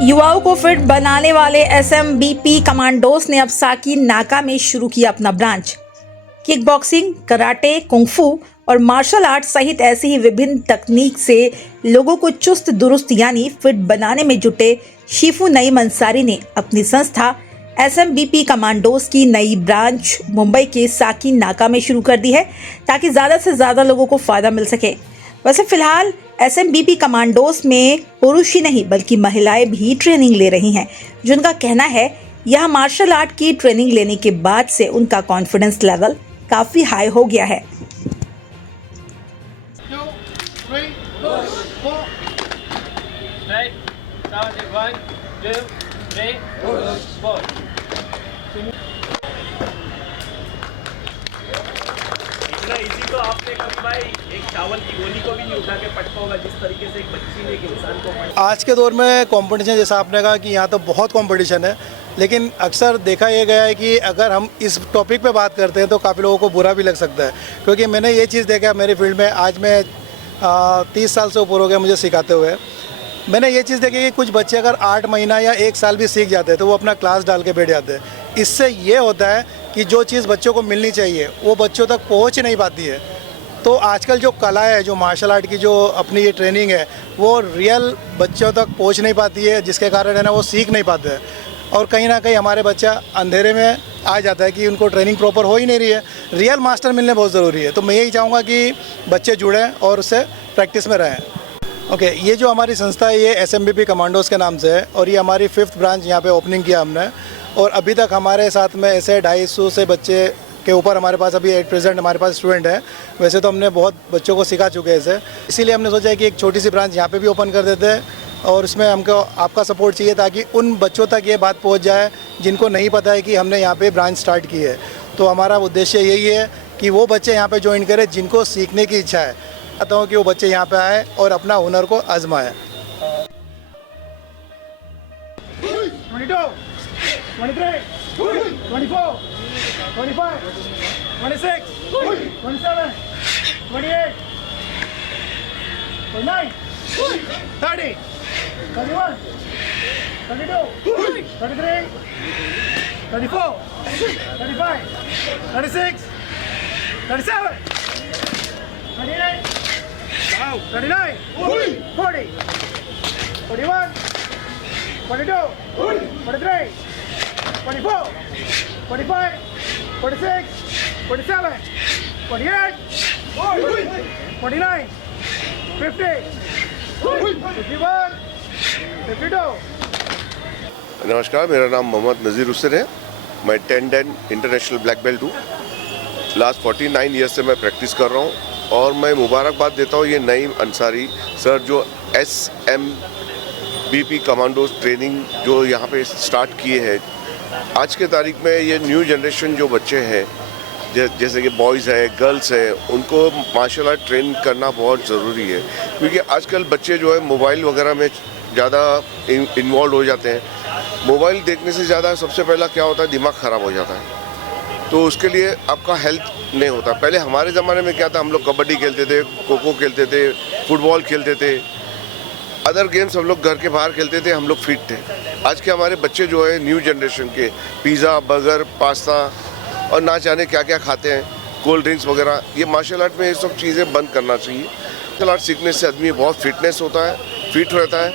युवाओं को फिट बनाने वाले एसएमबीपी कमांडोज ने अब साकी नाका में शुरू किया अपना branch. Kick boxing, karate, kung fu और मार्शल आर्ट सहित ऐसी ही विभिन्न तकनीक से लोगों को चुस्त दुरुस्त यानी फिट बनाने में जुटे शिफू नईम अंसारी ने अपनी संस्था एसएमबीपी कमांडोज की नई ब्रांच मुंबई के साकी नाका में शुरू कर दी है, ताकि ज़्यादा से ज़्यादा लोगों को फ़ायदा मिल सके। वैसे फिलहाल एसएमबीपी कमांडोज में पुरुष ही नहीं बल्कि महिलाएं भी ट्रेनिंग ले रही हैं, जिनका कहना है यह मार्शल आर्ट की ट्रेनिंग लेने के बाद से उनका कॉन्फिडेंस लेवल काफ़ी हाई हो गया है। 2, 3, 4. Straight. Down. 1, 2, 3, 4. इतना इजी तो आपने कभी भाई एक चावल की गोली को भी नहीं उठा के पटका होगा, जिस तरीके से एक बच्ची ने एक इंसान को पटका। आज के दौर में कंपटीशन, जैसा आपने कहा कि यहाँ तो बहुत कंपटीशन है, लेकिन अक्सर देखा ये गया है कि अगर हम इस टॉपिक पे बात करते हैं तो काफ़ी लोगों को बुरा भी लग सकता है। क्योंकि मैंने ये चीज़ देखा मेरी फील्ड में, आज मैं 30 साल से ऊपर हो गया मुझे सिखाते हुए। मैंने ये चीज़ देखी कि कुछ बच्चे अगर 8 महीना या 1 साल भी सीख जाते हैं तो वो अपना क्लास डाल के बैठ जाते हैं। इससे ये होता है कि जो चीज़ बच्चों को मिलनी चाहिए वो बच्चों तक पहुँच नहीं पाती है। तो आजकल जो कला है, जो मार्शल आर्ट की जो अपनी ये ट्रेनिंग है, वो रियल बच्चों तक पहुँच नहीं पाती है, जिसके कारण है ना वो सीख नहीं पाते हैं। और कहीं ना कहीं हमारे बच्चा अंधेरे में आ जाता है कि उनको ट्रेनिंग प्रॉपर हो ही नहीं रही है। रियल मास्टर मिलने बहुत ज़रूरी है। तो मैं यही चाहूँगा कि बच्चे जुड़ें और उससे प्रैक्टिस में रहें। ओके, ये जो हमारी संस्था है ये एसएमबीपी कमांडोज के नाम से है और ये हमारी 5th ब्रांच यहाँ पे ओपनिंग किया हमने। और अभी तक हमारे साथ में ऐसे 250 से बच्चे के ऊपर हमारे पास अभी एट प्रेजेंट हमारे पास स्टूडेंट हैं। वैसे तो हमने बहुत बच्चों को सिखा चुके हैं इसे, इसीलिए हमने सोचा है कि एक छोटी सी ब्रांच यहाँ पे भी ओपन कर देते हैं। और इसमें हमको आपका सपोर्ट चाहिए ताकि उन बच्चों तक ये बात पहुँच जाए जिनको नहीं पता है कि हमने यहाँ पे ब्रांच स्टार्ट की है। तो हमारा उद्देश्य यही है कि वो बच्चे यहाँ पे ज्वाइन करें जिनको सीखने की इच्छा है। चाहता हूँ कि वो बच्चे यहाँ पे आए और अपना हुनर को आजमाएं। 22, 23, 24, 25, 26, 27, 28, 29, 30, 31, 32, 33, 34, 35, 36, 37, 38, 39, 40, 41, 42, 43, 44, 45, 46, 47, 48, 49, 50, 51, 52. नमस्कार, मेरा नाम मोहम्मद नज़ीर हुसैन है। मैं 10 डैन इंटरनेशनल ब्लैक बेल्ट हूँ। लास्ट 49 ईयर्स से मैं प्रैक्टिस कर रहा हूँ और मैं मुबारकबाद देता हूँ ये नईम अंसारी सर जो एसएमबीपी कमांडोज ट्रेनिंग जो यहाँ पे स्टार्ट किए हैं। आज के तारीख में ये न्यू जनरेशन जो बच्चे हैं, जैसे कि बॉयज़ है, गर्ल्स है, उनको मार्शल आर्ट ट्रेन करना बहुत ज़रूरी है। क्योंकि आजकल बच्चे जो है मोबाइल वगैरह में ज़्यादा इन्वॉल्व हो जाते हैं। मोबाइल देखने से ज़्यादा सबसे पहला क्या होता है, दिमाग ख़राब हो जाता है। तो उसके लिए आपका हेल्थ नहीं होता। पहले हमारे ज़माने में क्या था, हम लोग कबड्डी खेलते थे, खो खो खेलते थे, फुटबॉल खेलते थे, अदर गेम्स हम लोग घर के बाहर खेलते थे, हम लोग फिट थे। आज के हमारे बच्चे जो है न्यू जनरेशन के पिज़्ज़ा, बर्गर, पास्ता और ना जाने क्या क्या खाते हैं, कोल्ड ड्रिंक्स वगैरह। ये मार्शल आर्ट में ये सब चीज़ें बंद करना चाहिए। मार्शल आर्ट सीखने से आदमी बहुत फिटनेस होता है, फिट रहता है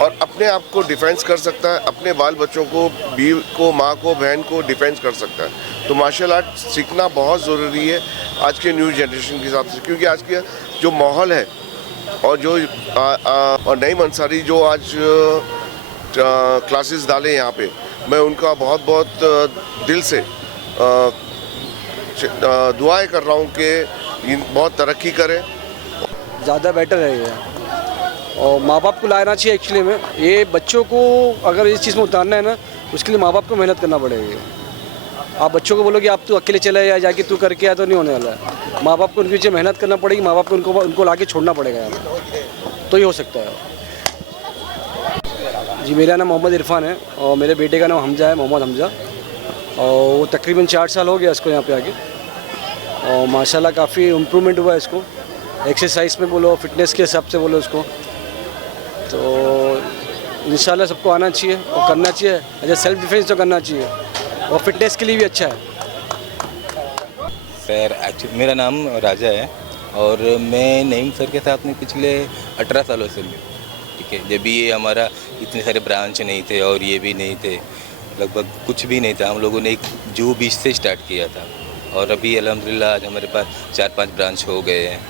और अपने आप को डिफेंस कर सकता है, अपने बाल बच्चों को, बीवी को, माँ को, बहन को डिफेंस कर सकता है। तो मार्शल आर्ट सीखना बहुत ज़रूरी है आज के न्यू जनरेशन के हिसाब से। क्योंकि आज के जो माहौल है और जो और नईम अंसारी जो आज क्लासेस डाले यहाँ पे, मैं उनका बहुत बहुत दिल से दुआएं कर रहा हूँ कि बहुत तरक्की करें। ज़्यादा बेटर है ये, और माँ बाप को लाना चाहिए एक्चुअली में। ये बच्चों को अगर इस चीज़ में उतारना है ना, उसके लिए माँ बाप को मेहनत करना पड़ेगी। आप बच्चों को बोलो कि आप तू अकेले चले या जाके तू करके आ, तो नहीं होने वाला है। माँ बाप को उनके पीछे मेहनत करना पड़ेगी, माँ बाप को उनको लाके छोड़ना पड़ेगा यार, तो ही हो सकता है। जी, मेरा नाम मोहम्मद इरफान है और मेरे बेटे का नाम हमजा है, मोहम्मद हमजा। और वो तकरीबन 4 साल हो गया इसको यहाँ पे आके, और माशाल्लाह काफ़ी इम्प्रूवमेंट हुआ है इसको, एक्सरसाइज में बोलो, फिटनेस के हिसाब से बोलो इसको। तो इंशाल्लाह सबको आना चाहिए और करना चाहिए। एज सेल्फ डिफेंस तो करना चाहिए और फिटनेस के लिए भी अच्छा है। सर एक्चुअली मेरा नाम राजा है और मैं नईम सर के साथ में पिछले 18 सालों से हूँ। ठीक है, जब भी ये हमारा इतने सारे ब्रांच नहीं थे और ये भी नहीं थे, लगभग कुछ भी नहीं था, हम लोगों ने एक जूहू बीच से स्टार्ट किया था और अभी अल्हम्दुलिल्लाह आज हमारे पास 4-5 ब्रांच हो गए हैं।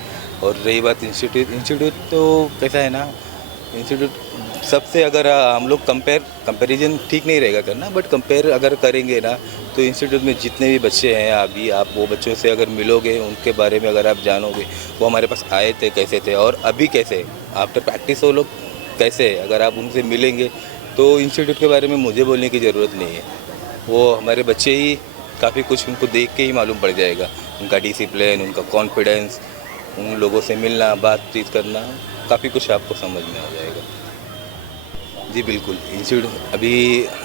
और रही बात इंस्टीट्यूट तो कैसा है ना, इंस्टीट्यूट सबसे अगर हम लोग कंपैरिजन ठीक नहीं रहेगा करना, बट कंपेयर अगर करेंगे ना तो इंस्टीट्यूट में जितने भी बच्चे हैं अभी आप वो बच्चों से अगर मिलोगे, उनके बारे में अगर आप जानोगे वो हमारे पास आए थे कैसे थे और अभी कैसे आफ्टर प्रैक्टिस वो लोग कैसे, अगर आप उनसे मिलेंगे तो इंस्टीट्यूट के बारे में मुझे बोलने की ज़रूरत नहीं है। वो हमारे बच्चे ही काफ़ी कुछ उनको देख के ही मालूम पड़ जाएगा, उनका डिसिप्लिन, उनका कॉन्फिडेंस, उन लोगों से मिलना, बातचीत करना, काफ़ी कुछ आपको समझ में आ जाएगा। जी बिल्कुल, इंस्टीट्यूट अभी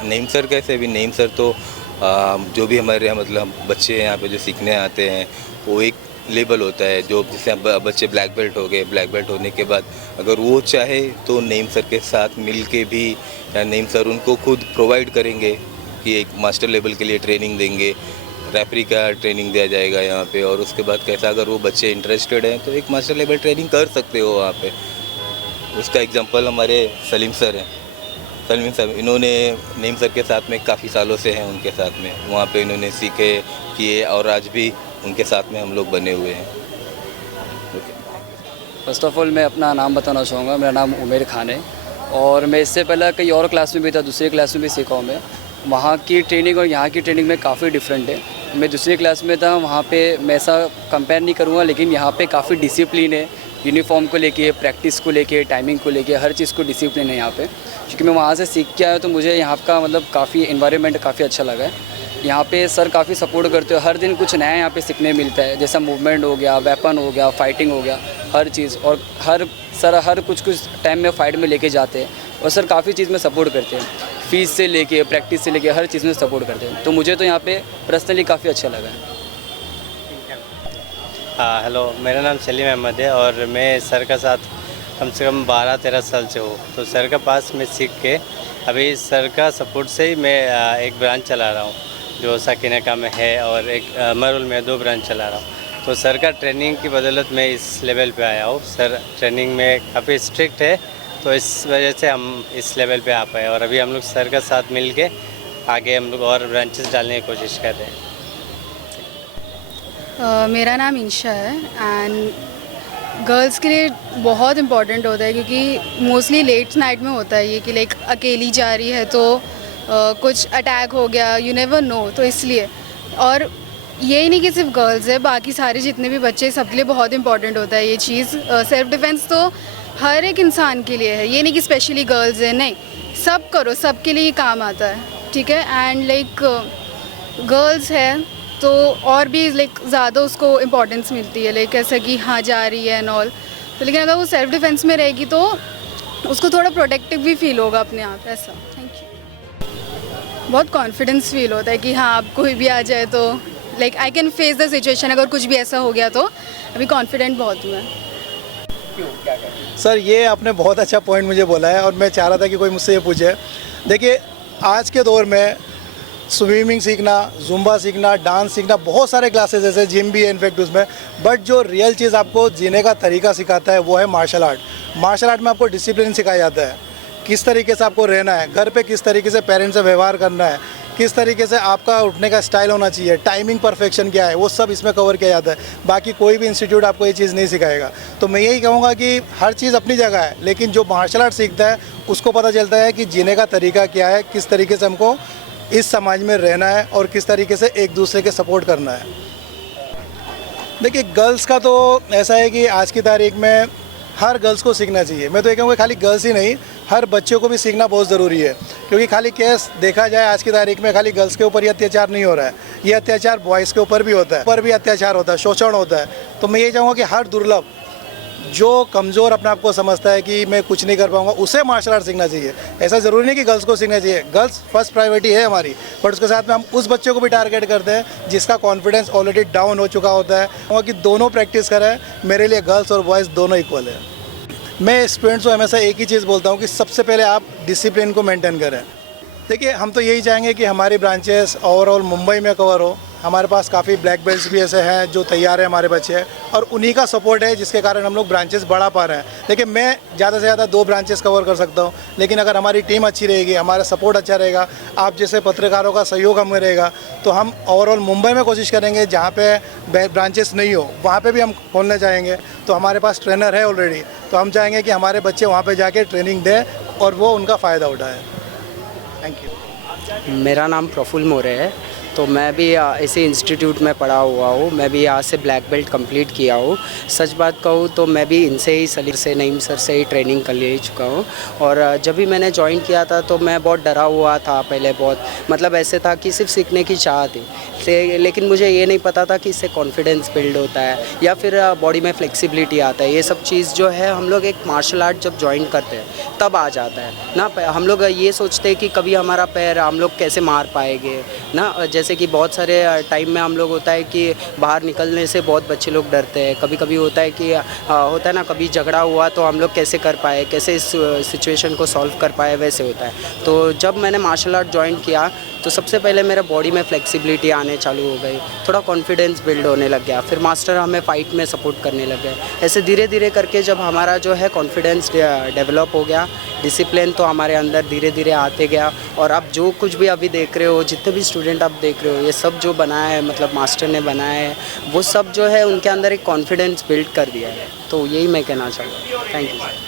नईम सर कैसे, अभी नईम सर तो जो भी हमारे यहाँ मतलब बच्चे यहाँ पे जो सीखने आते हैं वो एक लेवल होता है, जो जैसे बच्चे ब्लैक बेल्ट हो गए, ब्लैक बेल्ट होने के बाद अगर वो चाहे तो नईम सर के साथ मिल के भी, या नईम सर उनको खुद प्रोवाइड करेंगे कि एक मास्टर लेवल के लिए ट्रेनिंग देंगे, रेफरी का ट्रेनिंग दिया जाएगा यहाँ पे, और उसके बाद कैसा अगर वो बच्चे इंटरेस्टेड हैं तो एक मास्टर लेवल ट्रेनिंग कर सकते हो वहाँ पे। उसका एग्जांपल हमारे सलीम सर हैं। सलीम सर इन्होंने नईम सर के साथ में काफ़ी सालों से हैं, उनके साथ में वहाँ पे इन्होंने सीखे किए और आज भी उनके साथ में हम लोग बने हुए हैं। फर्स्ट ऑफ ऑल मैं अपना नाम बताना चाहूँगा। मेरा नाम उमेर खान है और मैं इससे पहले कई और क्लास में भी था, दूसरी क्लास में भी सीखा हूँ मैं। वहाँ की ट्रेनिंग और यहाँ की ट्रेनिंग में काफ़ी डिफरेंट है। मैं दूसरी क्लास में था, वहाँ पे मैं ऐसा कंपेयर नहीं करूँगा, लेकिन यहाँ पे काफ़ी डिसिप्लिन है, यूनिफॉर्म को लेके, प्रैक्टिस को लेके, टाइमिंग को लेके, हर चीज़ को डिसिप्लिन है यहाँ पे। क्योंकि मैं वहाँ से सीख के आया तो मुझे यहाँ का मतलब काफ़ी एनवायरनमेंट काफ़ी अच्छा लगा है। यहाँ पे सर काफ़ी सपोर्ट करते हो, हर दिन कुछ नया यहाँ पे सीखने मिलता है, जैसा मूवमेंट हो गया, वेपन हो गया, फाइटिंग हो गया, हर चीज़। और हर कुछ टाइम में फ़ाइट में लेके जाते हैं और सर काफ़ी चीज़ में सपोर्ट करते हैं, फीस से लेके, प्रैक्टिस से लेके, हर चीज़ में सपोर्ट करते हैं। तो मुझे तो यहाँ पे पर्सनली काफ़ी अच्छा लगा है। हाँ हेलो, मेरा नाम सलीम अहमद है और मैं सर का साथ कम से कम 12-13 साल से हूँ। तो सर का पास मैं सीख के अभी सर का सपोर्ट से ही मैं एक ब्रांच चला रहा हूँ जो साकिना का में है, और एक मरुल में 2 ब्रांच चला रहा हूँ। तो सर का ट्रेनिंग की बदौलत मैं इस लेवल पे आया हूँ। सर ट्रेनिंग में काफ़ी स्ट्रिक्ट है, तो इस वजह से हम इस लेवल पे आ पाए और अभी हम लोग सर का साथ मिल के आगे हम लोग और ब्रांचेस डालने की कोशिश कर रहे हैं। मेरा नाम इंशा है एंड गर्ल्स के लिए बहुत इम्पॉर्टेंट होता है, क्योंकि मोस्टली लेट नाइट में होता है ये कि लाइक अकेली जा रही है तो कुछ अटैक हो गया, यू नेवर नो। तो इसलिए, और यही नहीं कि सिर्फ गर्ल्स है, बाकी सारे जितने भी बच्चे, सबके लिए बहुत इंपॉर्टेंट होता है ये चीज़। सेल्फ डिफेंस तो हर एक इंसान के लिए है, ये नहीं कि स्पेशली गर्ल्स है, नहीं, सब करो, सबके लिए काम आता है, ठीक है। एंड लाइक गर्ल्स है तो और भी लाइक ज़्यादा उसको इम्पोर्टेंस मिलती है, लाइक ऐसा कि हाँ जा रही है एंड ऑल। तो लेकिन अगर वो सेल्फ डिफेंस में रहेगी तो उसको थोड़ा प्रोटेक्टिव भी फील होगा अपने आप, ऐसा। Thank you. बहुत कॉन्फिडेंस फील होता है कि हाँ अब कोई भी आ जाए तो like I can face the situation, अगर कुछ भी ऐसा हो गया तो अभी कॉन्फिडेंट बहुत हूँ मैं। सर ये आपने बहुत अच्छा पॉइंट मुझे बोला है और मैं चाह रहा था कि कोई मुझसे ये पूछे। देखिए आज के दौर में स्विमिंग सीखना, जुम्बा सीखना, डांस सीखना, बहुत सारे क्लासेस जैसे जिम भी है इनफैक्ट उसमें, बट जो रियल चीज़ आपको जीने का तरीका सिखाता है वो है मार्शल आर्ट। मार्शल आर्ट में आपको डिसिप्लिन सिखाया जाता है, किस तरीके से आपको रहना है, घर पे किस तरीके से पेरेंट्स से व्यवहार करना है, किस तरीके से आपका उठने का स्टाइल होना चाहिए, टाइमिंग परफेक्शन क्या है, वो सब इसमें कवर किया जाता है। बाकी कोई भी इंस्टीट्यूट आपको ये चीज़ नहीं सिखाएगा। तो मैं यही कहूँगा कि हर चीज़ अपनी जगह है, लेकिन जो मार्शल आर्ट सीखता है उसको पता चलता है कि जीने का तरीका क्या है, किस तरीके से हमको इस समाज में रहना है और किस तरीके से एक दूसरे के सपोर्ट करना है। देखिए गर्ल्स का तो ऐसा है कि आज की तारीख में हर गर्ल्स को सीखना चाहिए। मैं तो ये कहूँगा खाली गर्ल्स ही नहीं, हर बच्चों को भी सीखना बहुत ज़रूरी है, क्योंकि खाली केस देखा जाए आज की तारीख में खाली गर्ल्स के ऊपर ही अत्याचार नहीं हो रहा है, ये अत्याचार बॉयज़ के ऊपर भी होता है, पर भी अत्याचार होता है, शोषण होता है। तो मैं ये चाहूँगा कि हर दुर्लभ जो कमज़ोर अपने आप को समझता है कि मैं कुछ नहीं कर पाऊंगा, उसे मार्शल आर्ट सीखना चाहिए। ऐसा ज़रूरी नहीं कि गर्ल्स को सीखना चाहिए, गर्ल्स फर्स्ट प्रायोरिटी है हमारी, बट उसके साथ में हम उस बच्चे को भी टारगेट करते हैं जिसका कॉन्फिडेंस ऑलरेडी डाउन हो चुका होता है, और कि दोनों प्रैक्टिस करें। मेरे लिए गर्ल्स और बॉयज़ दोनों इक्वल है। मैं स्टूडेंट्स को हमेशा एक ही चीज़ बोलता हूँ कि सबसे पहले आप डिसिप्लिन को मेंटेन करें। देखिए, हम तो यही चाहेंगे कि हमारी ब्रांचेस ओवरऑल मुंबई में कवर हो। हमारे पास काफ़ी ब्लैक बेल्ट्स भी ऐसे हैं जो तैयार है हमारे बच्चे, और उन्हीं का सपोर्ट है जिसके कारण हम लोग ब्रांचेस बढ़ा पा रहे हैं। देखिए, मैं ज़्यादा से ज़्यादा 2 ब्रांचेस कवर कर सकता हूँ, लेकिन अगर हमारी टीम अच्छी रहेगी, हमारा सपोर्ट अच्छा रहेगा, आप जैसे पत्रकारों का सहयोग हमें रहेगा, तो हम ओवरऑल मुंबई में कोशिश करेंगे। जहाँ पे ब्रांचेस नहीं हो वहाँ पे भी हम खोलना चाहेंगे। तो हमारे पास ट्रेनर है ऑलरेडी, तो हम चाहेंगे कि हमारे बच्चे वहाँ पे जाके ट्रेनिंग दें और वो उनका फ़ायदा उठाएं। Thank you. मेरा नाम प्रफुल्ल मोरे है। तो मैं भी इसी इंस्टीट्यूट में पढ़ा हुआ हूँ। मैं भी यहाँ से ब्लैक बेल्ट कंप्लीट किया हूँ। सच बात कहूँ तो मैं भी इनसे ही सलीम से नईम सर से ही ट्रेनिंग कर ले चुका हूँ। और जब भी मैंने ज्वाइन किया था तो मैं बहुत डरा हुआ था पहले, बहुत मतलब ऐसे था कि सिर्फ सीखने की चाह थी, लेकिन मुझे ये नहीं पता था कि इससे कॉन्फिडेंस बिल्ड होता है या फिर बॉडी में फ्लेक्सिबिलिटी आता है। ये सब चीज़ जो है हम लोग एक मार्शल आर्ट जब ज्वाइन करते हैं तब आ जाता है ना। हम लोग ये सोचते हैं कि कभी हमारा पैर हम लोग कैसे मार पाएंगे ना। जैसे कि बहुत सारे टाइम में हम लोग होता है कि बाहर निकलने से बहुत बच्चे लोग डरते हैं। कभी कभी होता है कि होता है ना, कभी झगड़ा हुआ तो हम लोग कैसे कर पाए, कैसे इस सिचुएशन को सॉल्व कर पाए, वैसे होता है। तो जब मैंने मार्शल आर्ट ज्वाइन किया तो सबसे पहले मेरे बॉडी में फ्लेक्सिबिलिटी आने चालू हो गई, थोड़ा कॉन्फिडेंस बिल्ड होने लग गया। फिर मास्टर हमें फ़ाइट में सपोर्ट करने लग गए। ऐसे धीरे धीरे करके जब हमारा जो है कॉन्फिडेंस डेवलप हो गया, डिसिप्लिन तो हमारे अंदर धीरे धीरे आते गया। और अब जो कुछ भी अभी देख रहे हो, जितने भी स्टूडेंट आप देख रहे हो, ये सब जो बनाया है, मतलब मास्टर ने बनाया है, वो सब जो है उनके अंदर एक कॉन्फिडेंस बिल्ड कर दिया है। तो यही मैं कहना चाहूँगा। Thank you.